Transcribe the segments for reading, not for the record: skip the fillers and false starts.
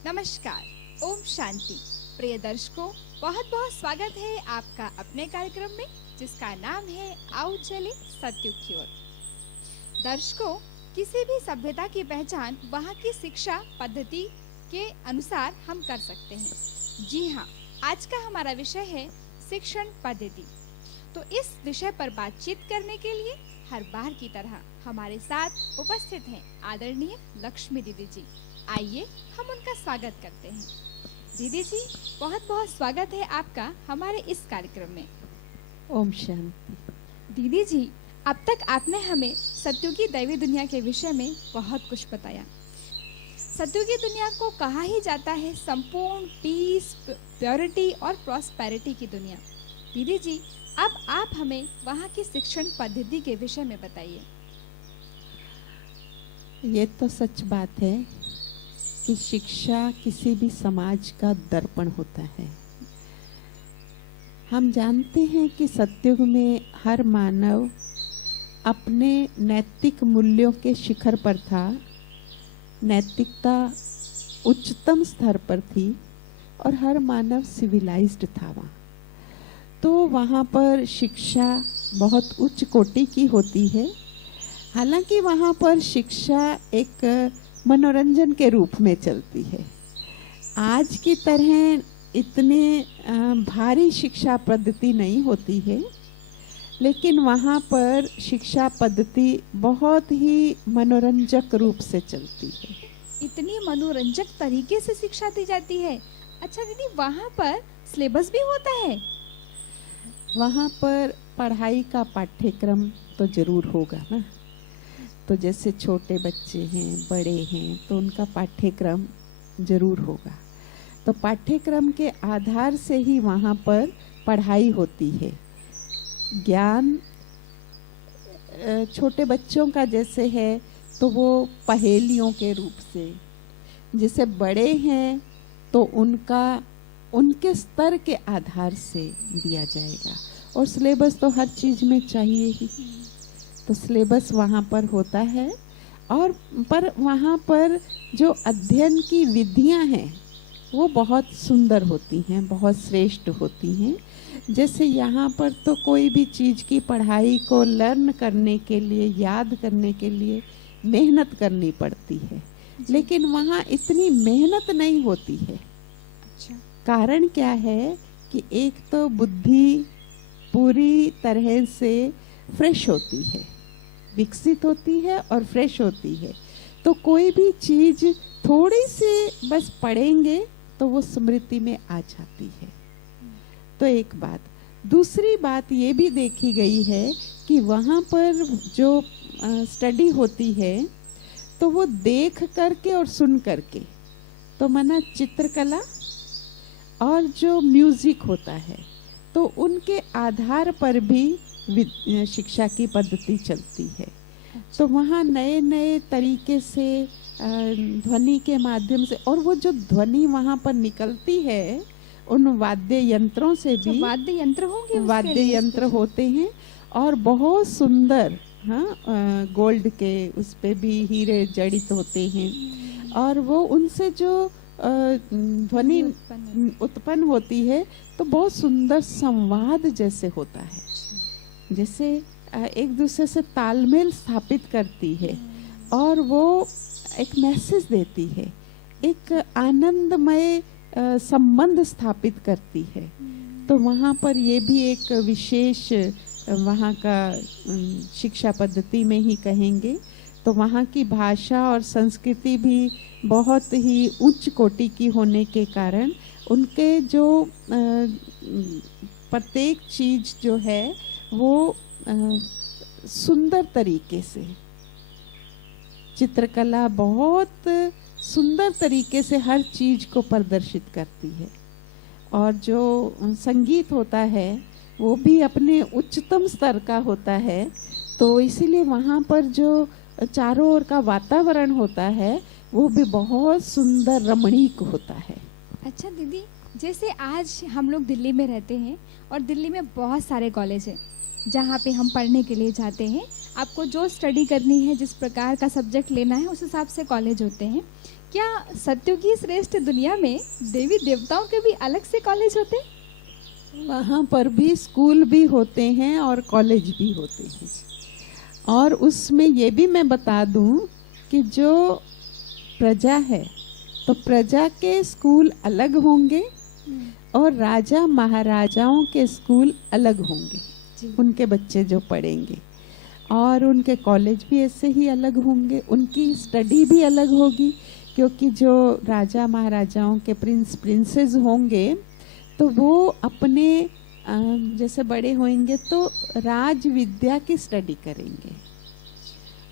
नमस्कार, ओम शांति। प्रिय दर्शकों, बहुत बहुत स्वागत है आपका अपने कार्यक्रम में, जिसका नाम है आओ चले सत्युग की ओर। दर्शकों, किसी भी सभ्यता की पहचान वहाँ की शिक्षा पद्धति के अनुसार हम कर सकते हैं। जी हाँ, आज का हमारा विषय है शिक्षण पद्धति। तो इस विषय पर बातचीत करने के लिए हर बार की तरह हमारे साथ उपस्थित हैं आदरणीय लक्ष्मी दीदी जी। आइए हम उनका स्वागत करते हैं। दीदी जी, बहुत बहुत स्वागत है आपका हमारे इस कार्यक्रम में। ओम शांति। दीदी जी, अब तक आपने हमें सत्युगी दैवी दुनिया के विषय में बहुत कुछ बताया। सत्युगी दुनिया को कहा ही जाता है संपूर्ण पीस, प्योरिटी और प्रॉस्पेरिटी की दुनिया। दीदी जी, अब आप हमें वहाँ की शिक्षण पद्धति के विषय में बताइए। ये तो सच बात है कि शिक्षा किसी भी समाज का दर्पण होता है। हम जानते हैं कि सत्युग में हर मानव अपने नैतिक मूल्यों के शिखर पर था, नैतिकता उच्चतम स्तर पर थी और हर मानव सिविलाइज्ड था वहाँ। तो वहाँ पर शिक्षा बहुत उच्च कोटि की होती है। हालांकि वहाँ पर शिक्षा एक मनोरंजन के रूप में चलती है। आज की तरह इतने भारी शिक्षा पद्धति नहीं होती है, लेकिन वहाँ पर शिक्षा पद्धति बहुत ही मनोरंजक रूप से चलती है। इतनी मनोरंजक तरीके से शिक्षा दी जाती है। अच्छा दीदी, वहाँ पर सिलेबस भी होता है? वहाँ पर पढ़ाई का पाठ्यक्रम तो जरूर होगा ना। तो जैसे छोटे बच्चे हैं, बड़े हैं, तो उनका पाठ्यक्रम जरूर होगा। तो पाठ्यक्रम के आधार से ही वहाँ पर पढ़ाई होती है। ज्ञान छोटे बच्चों का जैसे है तो वो पहेलियों के रूप से, जैसे बड़े हैं तो उनके स्तर के आधार से दिया जाएगा। और सिलेबस तो हर चीज में चाहिए ही, तो सिलेबस वहाँ पर होता है। और पर वहाँ पर जो अध्ययन की विधियाँ हैं वो बहुत सुंदर होती हैं, बहुत श्रेष्ठ होती हैं। जैसे यहाँ पर तो कोई भी चीज़ की पढ़ाई को लर्न करने के लिए, याद करने के लिए मेहनत करनी पड़ती है, लेकिन वहाँ इतनी मेहनत नहीं होती है। अच्छा। कारण क्या है कि एक तो बुद्धि पूरी तरह से फ्रेश होती है, विकसित होती है और फ्रेश होती है। तो कोई भी चीज थोड़ी सी बस पढ़ेंगे तो वो स्मृति में आ जाती है। तो एक बात। दूसरी बात ये भी देखी गई है कि वहाँ पर जो स्टडी होती है तो वो देख करके और सुन करके, तो माना चित्रकला और जो म्यूजिक होता है, तो उनके आधार पर भी शिक्षा की पद्धति चलती है। तो वहाँ नए नए तरीके से ध्वनि के माध्यम से, और वो जो ध्वनि वहाँ पर निकलती है उन वाद्य यंत्रों से भी, वाद्य यंत्र होंगे, वाद्य यंत्र होते हैं और बहुत सुंदर, हाँ, गोल्ड के उस पे भी हीरे जड़ित होते हैं। और वो उनसे जो ध्वनि उत्पन्न होती है तो बहुत सुंदर संवाद जैसे होता है, जैसे एक दूसरे से तालमेल स्थापित करती है और वो एक मैसेज देती है, एक आनंदमय संबंध स्थापित करती है। तो वहाँ पर ये भी एक विशेष वहाँ का शिक्षा पद्धति में ही कहेंगे। तो वहाँ की भाषा और संस्कृति भी बहुत ही उच्च कोटि की होने के कारण उनके जो प्रत्येक चीज जो है वो सुंदर तरीके से, चित्रकला बहुत सुंदर तरीके से हर चीज को प्रदर्शित करती है। और जो संगीत होता है वो भी अपने उच्चतम स्तर का होता है। तो इसीलिए वहाँ पर जो चारों ओर का वातावरण होता है वो भी बहुत सुंदर रमणीक होता है। अच्छा दीदी, जैसे आज हम लोग दिल्ली में रहते हैं और दिल्ली में बहुत सारे कॉलेज हैं जहाँ पे हम पढ़ने के लिए जाते हैं। आपको जो स्टडी करनी है, जिस प्रकार का सब्जेक्ट लेना है, उस हिसाब से कॉलेज होते हैं। क्या सत्युग की श्रेष्ठ दुनिया में देवी देवताओं के भी अलग से कॉलेज होते हैं? वहाँ पर भी स्कूल भी होते हैं और कॉलेज भी होते हैं। और उसमें ये भी मैं बता दूं कि जो प्रजा है तो प्रजा के स्कूल अलग होंगे और राजा महाराजाओं के स्कूल अलग होंगे, उनके बच्चे जो पढ़ेंगे, और उनके कॉलेज भी ऐसे ही अलग होंगे, उनकी स्टडी भी अलग होगी, क्योंकि जो राजा महाराजाओं के प्रिंस प्रिंसेस होंगे तो वो अपने जैसे बड़े होंगे तो राज विद्या की स्टडी करेंगे,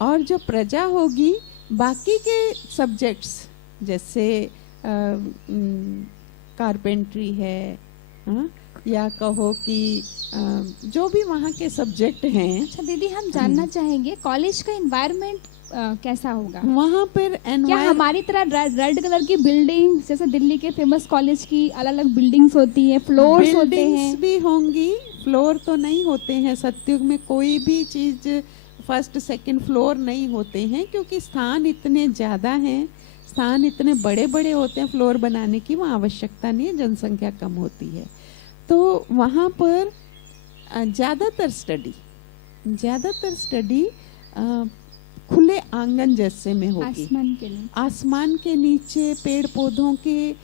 और जो प्रजा होगी बाकी के सब्जेक्ट्स जैसे कारपेंट्री है, या कहो कि जो भी वहाँ के सब्जेक्ट हैं। अच्छा दीदी, हम जानना चाहेंगे कॉलेज का एनवायरनमेंट कैसा होगा वहाँ पर? क्या हमारी तरह रेड कलर की बिल्डिंग, जैसे दिल्ली के फेमस कॉलेज की अलग अलग बिल्डिंग्स होती हैं, फ्लोर्स होते हैं? भी होंगी, फ्लोर तो नहीं होते हैं। सत्युग में कोई भी चीज फर्स्ट सेकंड फ्लोर नहीं होते हैं, क्योंकि स्थान इतने ज़्यादा हैं, स्थान इतने बड़े बड़े होते हैं, फ्लोर बनाने की वहाँ आवश्यकता नहीं है, जनसंख्या कम होती है। तो वहाँ पर ज़्यादातर स्टडी खुले आंगन जैसे में होगी, आसमान के नीचे पेड़ पौधों के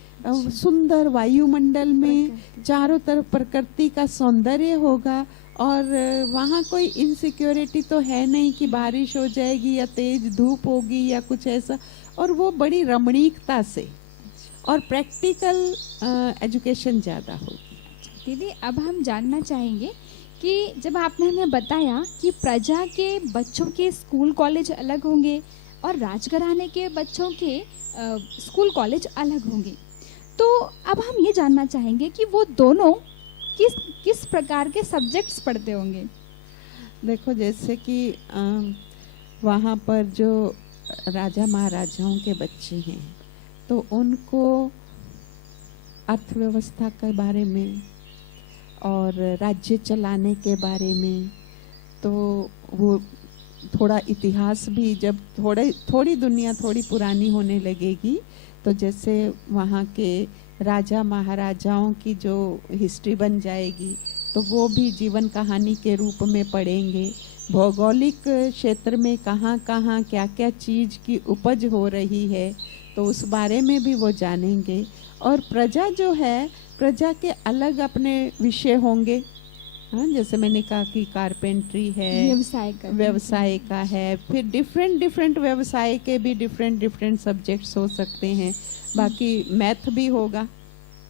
सुंदर वायुमंडल में चारों तरफ प्रकृति का सौंदर्य होगा, और वहाँ कोई इनसिक्योरिटी तो है नहीं कि बारिश हो जाएगी या तेज धूप होगी या कुछ ऐसा, और वो बड़ी रमणीकता से और प्रैक्टिकल एजुकेशन ज़्यादा होगी। दीदी, अब हम जानना चाहेंगे कि जब आपने हमें बताया कि प्रजा के बच्चों के स्कूल कॉलेज अलग होंगे और राजघराने के बच्चों के स्कूल कॉलेज अलग होंगे, तो अब हम ये जानना चाहेंगे कि वो दोनों किस प्रकार के सब्जेक्ट्स पढ़ते होंगे? देखो, जैसे कि वहाँ पर जो राजा महाराजाओं के बच्चे हैं तो उनको अर्थव्यवस्था के बारे में और राज्य चलाने के बारे में, तो वो थोड़ा इतिहास भी, जब थोड़ी दुनिया थोड़ी पुरानी होने लगेगी तो जैसे वहाँ के राजा महाराजाओं की जो हिस्ट्री बन जाएगी तो वो भी जीवन कहानी के रूप में पढ़ेंगे। भौगोलिक क्षेत्र में कहाँ कहाँ क्या क्या चीज़ की उपज हो रही है तो उस बारे में भी वो जानेंगे। और प्रजा जो है, प्रजा के अलग अपने विषय होंगे, हाँ, जैसे मैंने कहा कि कारपेंट्री है, व्यवसाय का है, फिर डिफरेंट व्यवसाय के भी डिफरेंट सब्जेक्ट्स हो सकते हैं। बाकी मैथ भी होगा,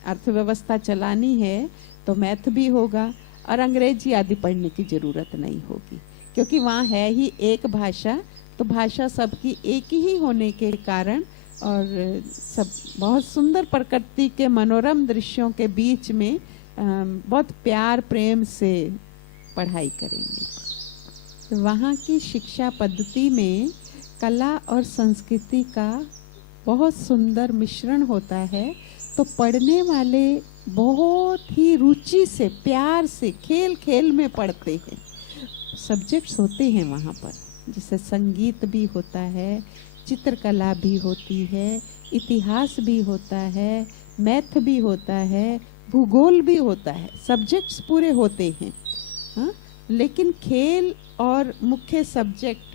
अर्थव्यवस्था चलानी है तो मैथ भी होगा, और अंग्रेजी आदि पढ़ने की ज़रूरत नहीं होगी, क्योंकि वहाँ है ही एक भाषा, तो भाषा सबकी एक ही होने के कारण और सब बहुत सुंदर प्रकृति के मनोरम दृश्यों के बीच में बहुत प्यार प्रेम से पढ़ाई करेंगे। वहाँ की शिक्षा पद्धति में कला और संस्कृति का बहुत सुंदर मिश्रण होता है, तो पढ़ने वाले बहुत ही रुचि से, प्यार से, खेल खेल में पढ़ते हैं। सब्जेक्ट्स होते हैं वहाँ पर, जैसे संगीत भी होता है, चित्रकला भी होती है, इतिहास भी होता है, मैथ भी होता है, भूगोल भी होता है, सब्जेक्ट्स पूरे होते हैं। हाँ, लेकिन खेल और मुख्य सब्जेक्ट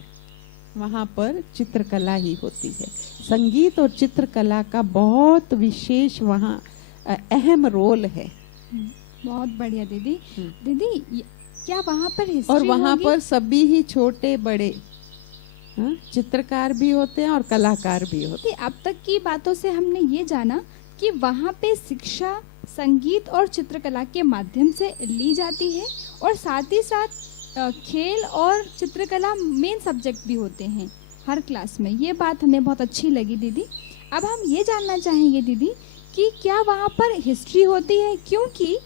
वहाँ पर चित्रकला ही होती है। संगीत और चित्रकला का बहुत विशेष वहाँ अहम रोल है। बहुत बढ़िया दीदी। दीदी, क्या वहाँ पर हिस्ट्री और वहाँ होगी? पर सभी ही छोटे बड़े चित्रकार भी होते हैं और कलाकार भी होते हैं। अब तक की बातों से हमने ये जाना कि वहाँ पे शिक्षा संगीत और चित्रकला के माध्यम से ली जाती है, और साथ ही साथ खेल और चित्रकला मेन सब्जेक्ट भी होते हैं हर क्लास में। ये बात हमें बहुत अच्छी लगी दीदी। अब हम ये जानना चाहेंगे दीदी कि क्या वहाँ पर हिस्ट्री होती है, क्योंकि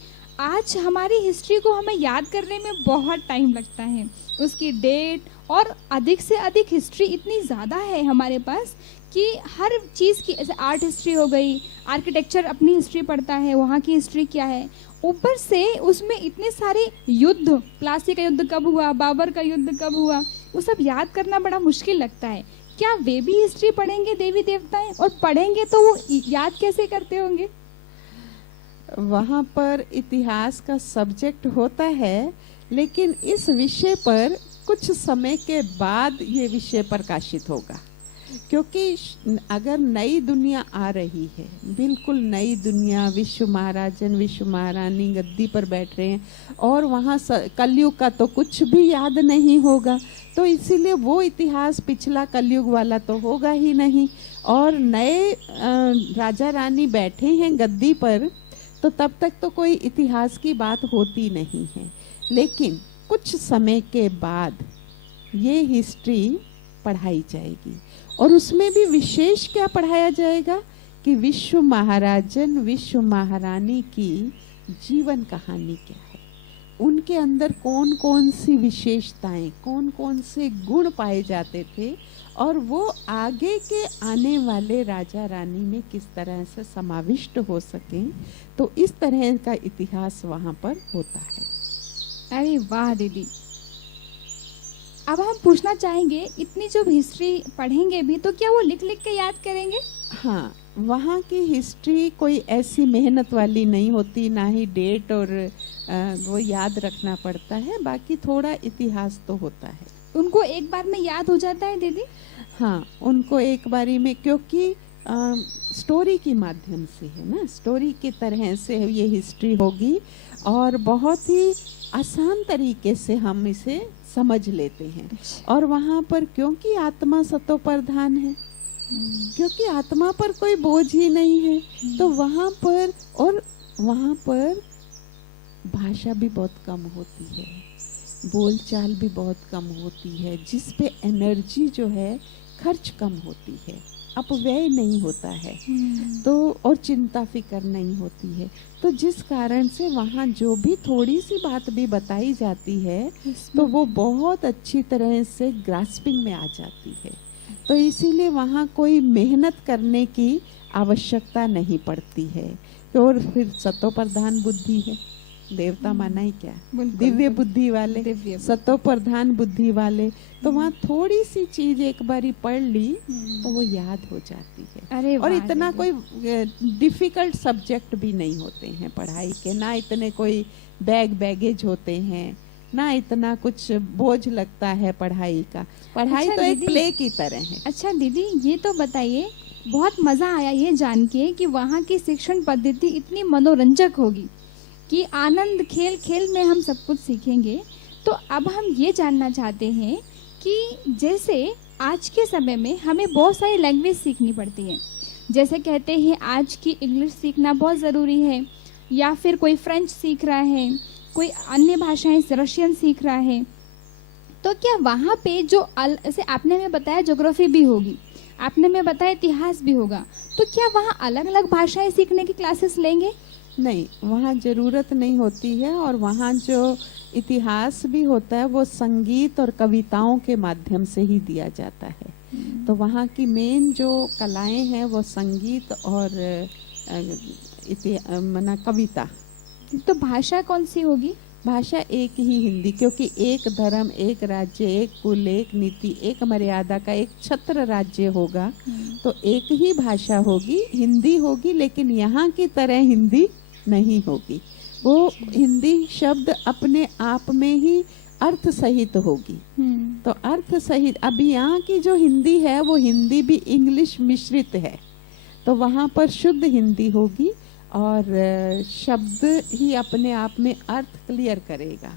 आज हमारी हिस्ट्री को हमें याद करने में बहुत टाइम लगता है, उसकी डेट, और अधिक से अधिक हिस्ट्री इतनी ज़्यादा है हमारे पास कि हर चीज़ की, जैसे आर्ट हिस्ट्री हो गई, आर्किटेक्चर अपनी हिस्ट्री पढ़ता है, वहाँ की हिस्ट्री क्या है, ऊपर से उसमें इतने सारे युद्ध, प्लासी का युद्ध कब हुआ, बाबर का युद्ध कब हुआ, वो सब याद करना बड़ा मुश्किल लगता है। क्या वे भी हिस्ट्री पढ़ेंगे देवी देवताएं, और पढ़ेंगे तो वो याद कैसे करते होंगे? वहाँ पर इतिहास का सब्जेक्ट होता है, लेकिन इस विषय पर कुछ समय के बाद ये विषय प्रकाशित होगा, क्योंकि अगर नई दुनिया आ रही है, बिल्कुल नई दुनिया, विश्व महाराजन विश्व महारानी गद्दी पर बैठ रहे हैं और वहाँ कलयुग का तो कुछ भी याद नहीं होगा, तो इसीलिए वो इतिहास पिछला कलयुग वाला तो होगा ही नहीं। और नए राजा रानी बैठे हैं गद्दी पर, तो तब तक तो कोई इतिहास की बात होती नहीं है। लेकिन कुछ समय के बाद ये हिस्ट्री पढ़ाई जाएगी, और उसमें भी विशेष क्या पढ़ाया जाएगा कि विश्व महाराजन विश्व महारानी की जीवन कहानी क्या है, उनके अंदर कौन कौन सी विशेषताएं, कौन कौन से गुण पाए जाते थे, और वो आगे के आने वाले राजा रानी में किस तरह से समाविष्ट हो सकें। तो इस तरह का इतिहास वहाँ पर होता है। अरे वाह दीदी। अब हम पूछना चाहेंगे, इतनी जो हिस्ट्री पढ़ेंगे भी तो क्या वो लिख लिख के याद करेंगे? हाँ, वहाँ की हिस्ट्री कोई ऐसी मेहनत वाली नहीं होती, ना ही डेट और वो याद रखना पड़ता है, बाकी थोड़ा इतिहास तो होता है। उनको एक बार में याद हो जाता है दीदी? हाँ, उनको एक बारी में, क्योंकि स्टोरी के माध्यम से है ना, स्टोरी की तरह से ये हिस्ट्री होगी और बहुत ही आसान तरीके से हम इसे समझ लेते हैं। और वहाँ पर क्योंकि आत्मा सतो प्रधान है, क्योंकि आत्मा पर कोई बोझ ही नहीं है, तो वहाँ पर, और वहाँ पर भाषा भी बहुत कम होती है, बोलचाल भी बहुत कम होती है, जिस पे एनर्जी जो है खर्च कम होती है, अपव्यय नहीं होता है, तो और चिंता फिकर नहीं होती है। तो जिस कारण से वहाँ जो भी थोड़ी सी बात भी बताई जाती है तो वो बहुत अच्छी तरह से ग्रास्पिंग में आ जाती है। तो इसीलिए वहाँ कोई मेहनत करने की आवश्यकता नहीं पड़ती है। और फिर सतो प्रधान बुद्धि है, देवता माना ही क्या, दिव्य बुद्धि वाले, सतो प्रधान बुद्धि वाले, तो वहाँ थोड़ी सी चीज एक बारी पढ़ ली तो वो याद हो जाती है। अरे और इतना कोई डिफिकल्ट सब्जेक्ट भी नहीं होते हैं पढ़ाई के, ना इतने कोई बैगेज होते हैं, ना इतना कुछ बोझ लगता है पढ़ाई का। पढ़ाई तो एक प्ले की तरह है। अच्छा दीदी, ये तो बताइए, बहुत मजा आया ये जान के कि वहाँ की शिक्षण पद्धति इतनी मनोरंजक होगी कि आनंद खेल खेल में हम सब कुछ सीखेंगे। तो अब हम ये जानना चाहते हैं कि जैसे आज के समय में हमें बहुत सारी लैंग्वेज सीखनी पड़ती है, जैसे कहते हैं आज की इंग्लिश सीखना बहुत ज़रूरी है, या फिर कोई फ्रेंच सीख रहा है, कोई अन्य भाषाएं रशियन सीख रहा है, तो क्या वहाँ पे जो जैसे आपने हमें बताया ज्योग्राफी भी होगी, आपने हमें बताया इतिहास भी होगा, तो क्या वहाँ अलग अलग भाषाएं सीखने की क्लासेस लेंगे? नहीं, वहाँ जरूरत नहीं होती है। और वहाँ जो इतिहास भी होता है वो संगीत और कविताओं के माध्यम से ही दिया जाता है। तो वहाँ की मेन जो कलाएं हैं वो संगीत और कविता। तो भाषा कौन सी होगी? भाषा एक ही हिंदी, क्योंकि एक धर्म, एक राज्य, एक कुल, एक नीति, एक मर्यादा का एक छत्र राज्य होगा, तो एक ही भाषा होगी, हिंदी होगी। लेकिन यहाँ की तरह हिंदी नहीं होगी, वो हिंदी शब्द अपने आप में ही अर्थ सहित होगी। तो अर्थ सहित, अभी यहाँ की जो हिंदी है वो हिंदी भी इंग्लिश मिश्रित है, तो वहाँ पर शुद्ध हिंदी होगी और शब्द ही अपने आप में अर्थ क्लियर करेगा।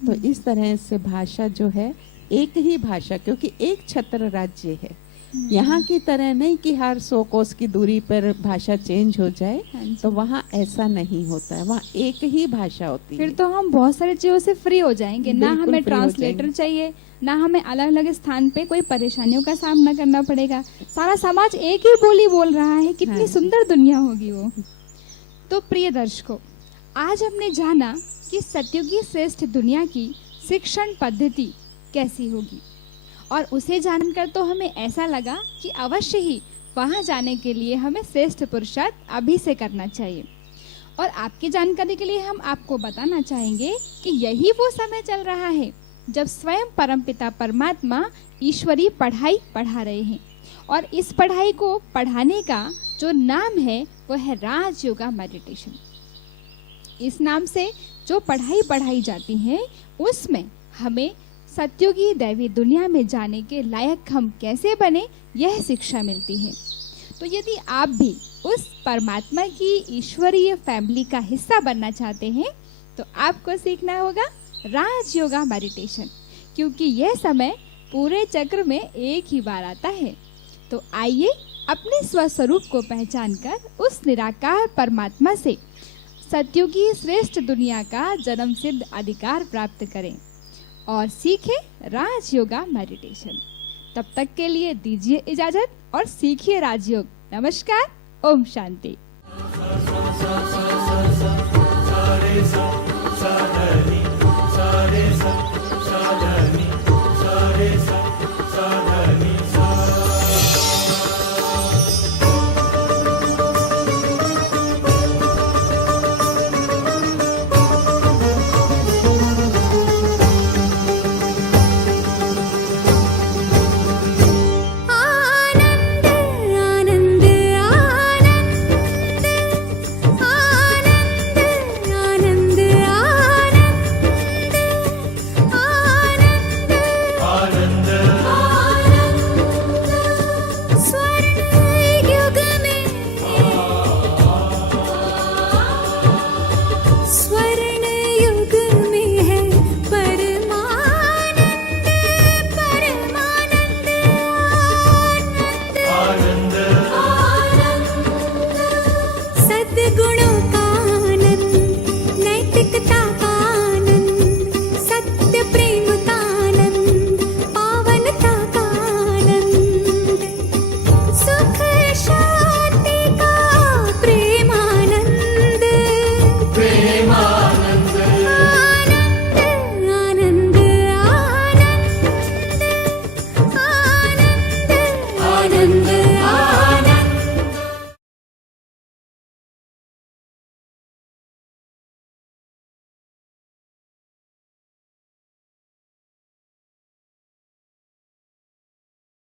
तो इस तरह से भाषा जो है एक ही भाषा, क्योंकि एक छत्र राज्य है, यहाँ की तरह नहीं कि हर 100 कोस की दूरी पर भाषा चेंज हो जाए, तो वहाँ ऐसा नहीं होता है, वहाँ एक ही भाषा होती है। फिर तो हम बहुत सारी चीजों से फ्री हो जाएंगे, ना हमें ट्रांसलेटर चाहिए, ना हमें अलग अलग स्थान पे कोई परेशानियों का सामना करना पड़ेगा, सारा समाज एक ही बोली बोल रहा है। कितनी सुंदर दुनिया होगी वो। तो प्रिय दर्शकों, आज हमने जाना कि सतयुगी श्रेष्ठ दुनिया की शिक्षण पद्धति कैसी होगी, और उसे जानकर तो हमें ऐसा लगा कि अवश्य ही वहां जाने के लिए हमें श्रेष्ठ पुरुषार्थ अभी से करना चाहिए। और आपकी जानकारी के लिए हम आपको बताना चाहेंगे कि यही वो समय चल रहा है जब स्वयं परमपिता परमात्मा ईश्वरीय पढ़ाई पढ़ा रहे हैं और इस पढ़ाई को पढ़ाने का जो नाम है वो है राजयोगा मेडिटेशन। इस नाम से जो पढ़ाई पढ़ाई जाती है उसमें हमें सत्युगी दैवी दुनिया में जाने के लायक हम कैसे बने यह शिक्षा मिलती है। तो यदि आप भी उस परमात्मा की ईश्वरीय फैमिली का हिस्सा बनना चाहते हैं तो आपको सीखना होगा राजयोगा मेडिटेशन, क्योंकि यह समय पूरे चक्र में एक ही बार आता है। तो आइए अपने स्वस्वरूप को पहचान कर उस निराकार परमात्मा से सत्युगी श्रेष्ठ दुनिया का जन्म सिद्ध अधिकार प्राप्त करें और सीखें राजयोगा मेडिटेशन। तब तक के लिए दीजिए इजाजत और सीखिए राजयोग। नमस्कार, ओम शांति। सा रे सा नी सा रे सा